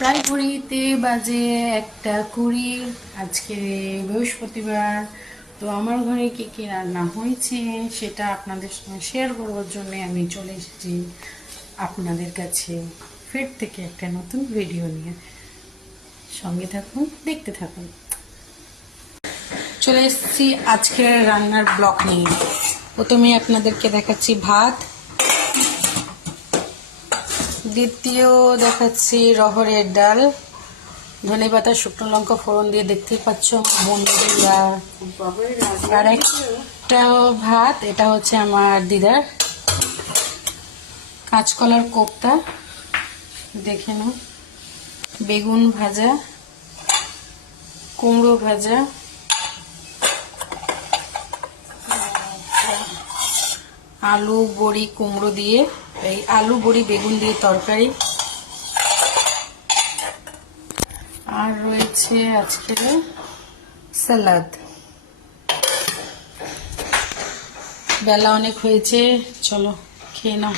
প্রায় ঘড়িতে বাজে 1:20। আজকে বৃহস্পতিবার। তো আমার ঘরে কি কি রান্না হয়েছে সেটা আপনাদের সঙ্গে শেয়ার করবার জন্য আমি চলে এসেছি আপনাদের কাছে ফের থেকে একটা নতুন ভিডিও নিয়ে। সঙ্গে থাকুন, দেখতে থাকুন। চলে এসেছি আজকের রান্নার ব্লগ নিয়ে। প্রথমে আপনাদেরকে দেখাচ্ছি ভাত, দ্বিতীয় দেখাচ্ছি রহড়ের ডাল, ধনেপাতা শুকনো লঙ্কা ফোড়ন দিয়ে, দেখতেই পাচ্ছ বন্ধুরা। আর একটা ভাত, এটা হচ্ছে আমার দিদার, কাঁচকলার কোপ্তা, দেখে নাও, বেগুন ভাজা, কুমড়ো ভাজা, আলু বড়ি কুমড়ো দিয়ে, এই আলু বড়ি বেগুন দিয়ে তরকারি, আর রয়েছে আজকে সালাদ। বেলা অনেক হয়েছে, চলো খেয়ে নাও।